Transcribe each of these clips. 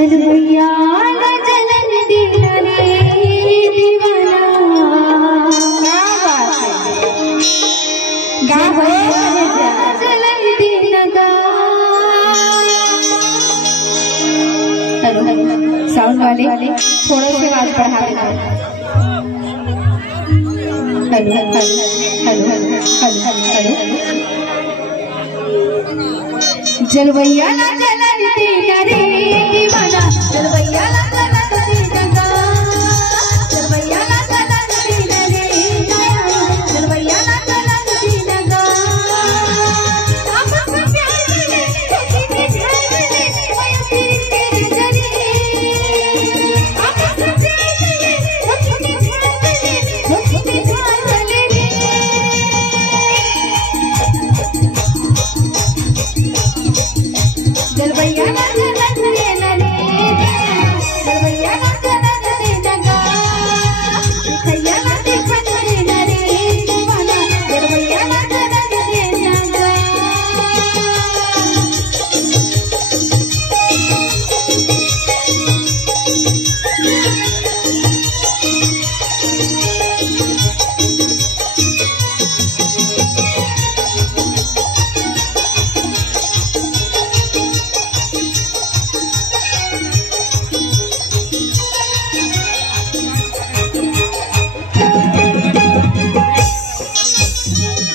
जलवैया जलन दिला रे दीवाना। क्या बात है, जलन दिला गा। हेलो साउंड वाले थोड़ा से आवाज बढ़ा देना। Hello hello hello hello hello जलवैया जलन दिला रे दीवाना। जलवैया जलन दिला गा। जलवैया जलन दिला रे दीवाना। जलवैया जलन दिला गा। आप सब प्यार ले छोटी सी ध्यान ले मैं तेरे जरी। आप सब प्यार ले छोटी सी ध्यान ले छोटी सी ध्यान ले रे। जलवैया जलन दिला रे जलवैया जलन दिला गा। खैया देखन दिला रे दीवाना। जलवैया जलन दिला गा।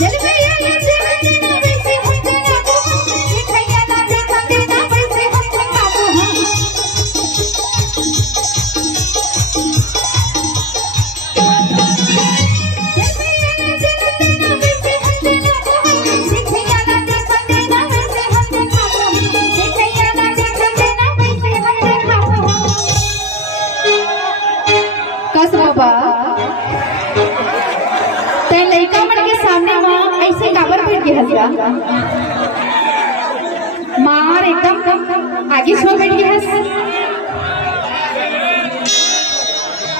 जलवैया जलन दिला वैसे हम जना को ये खैया देखन दिला वैसे हम जना को। कस बाबा तै लड़का मन के सामने माँ ऐसे काबर बैठ के हंसा। मार एकदम आगे सो बैठ के हंस।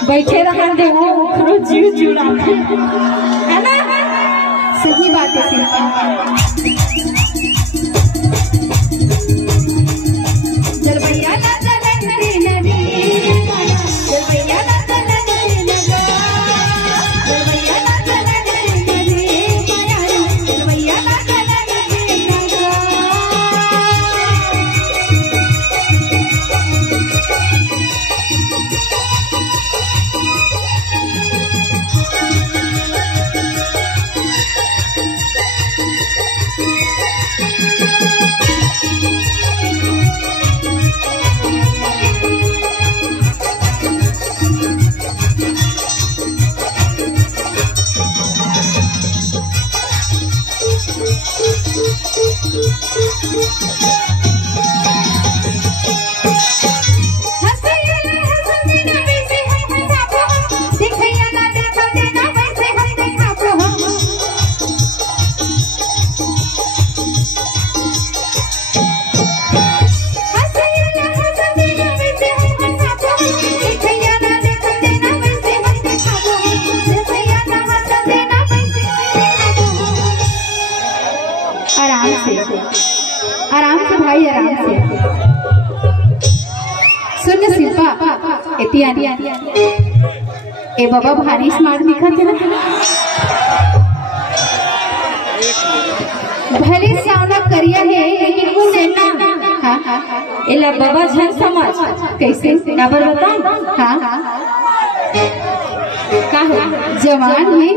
बैठे रहा दे वो जीव जुड़ा है ना। सही बात है शिल्पा। जलवैया जलन दिला रे जलवैया जलन दिला गा। जलवैया जलन दिला रे जलवैया जलन दिला गा। आराम से भाई आराम से सुन शिल्पा। इतिहादी ए बाबा भारी स्मार्ट दिखत है ना। भले सावना करिया है लेकिन वो सेना। हाँ एला बाबा झन समझ कैसे काबर बता। हाँ का हो जवान है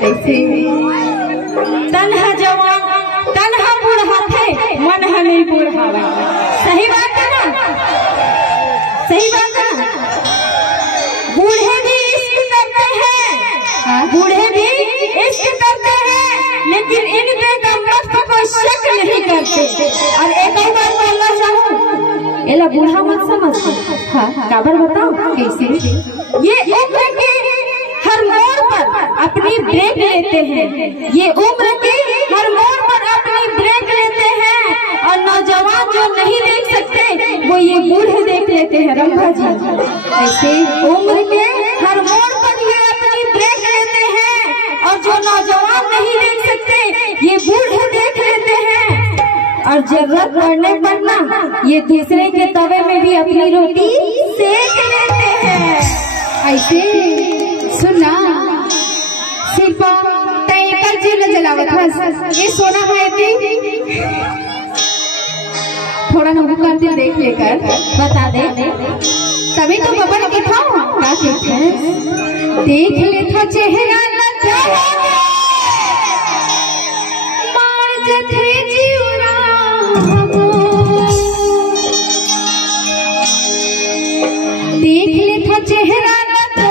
कैसे तन है जवान तन है बूढ़ा थे मन है नहीं बूढ़ावा। सही बात है ना। सही बात है ना। बूढ़े भी इश्क करते हैं। बूढ़े भी इश्क करते हैं लेकिन इन पे मस्त को शक नहीं करते। और एक और बात बोलना चाहूँ एला बूढ़ा मत समझ। हाँ काबर बताओ कैसे। ये उम्र के हर मोड़ पर अपनी ब्रेक लेते हैं। ये उम्र के हर मोड़ पर अपनी ब्रेक लेते हैं। और नौजवान जो नहीं देख सकते वो ये बूढ़े देख लेते हैं। रंभा जी ऐसे उम्र के हर मोड़ पर ये अपनी ब्रेक लेते हैं। और जो नौजवान नहीं देख सकते ये बूढ़े देख लेते हैं। और और जरूरत पड़ने पर ना ये दूसरे के तवे में भी अपनी रोटी सेक लेते हैं। ऐसे सुनना शिल्पा तय कर जीव जलावत हस ये सोना है थी थोड़ा ना कर दिल देख लेकर बता दे तभी तो बबन के था क्या कहते हैं देख ले था चेहरा लगा मार जथे जीवरा देख ले था चेहरा लगा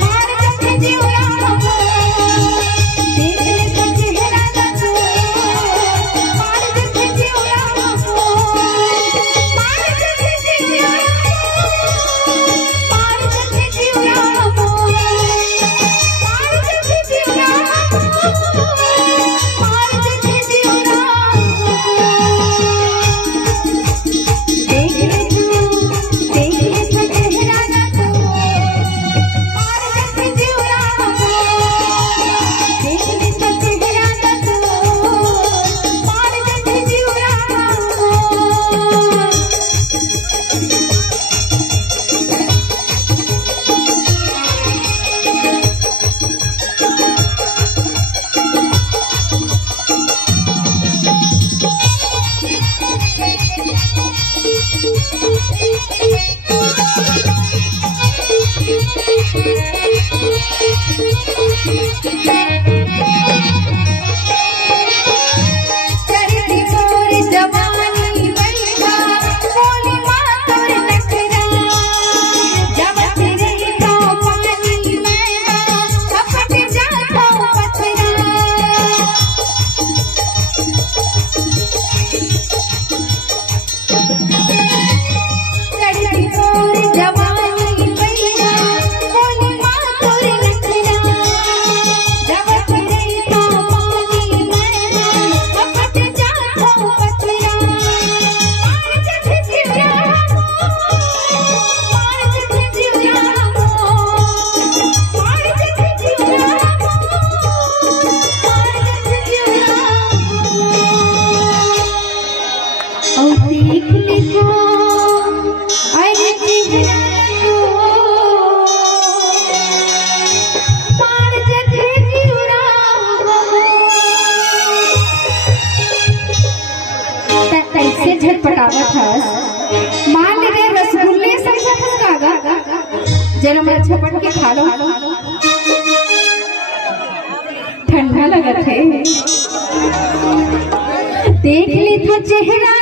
मार जथे जीवरा देख ले था चेहरा लगा मार जथे जीवरा मार जथे जीवरा मार जथे जीवरा मार जथे जीवरा मार जथे जीवरा देख ले था चेहरा लगा मार जथे जीवरा देख ले था चेहरा लगा मार जथे जीवरा चढ़ती मोर जवानी बढ़िया बोली मातोर नखरा जब तेरे तो पानी में कपट जाता पथरा चढ़ती मोर जवानी बढ़िया बोली मातोर नखरा जब तेरे तो पानी में कपट जाता पथरा मार जथे जीवरा मार जथे जीवरा मार जथे जीवरा मार जथे जीवरा और देख ले को अरे चेहरा मार जथे जीवरा कैसे झटपटावत हस मान ले रसगुल्ले समझा कागा जरा मैं झपट के खा लो ठंडा लगत है देख ले था चेहरा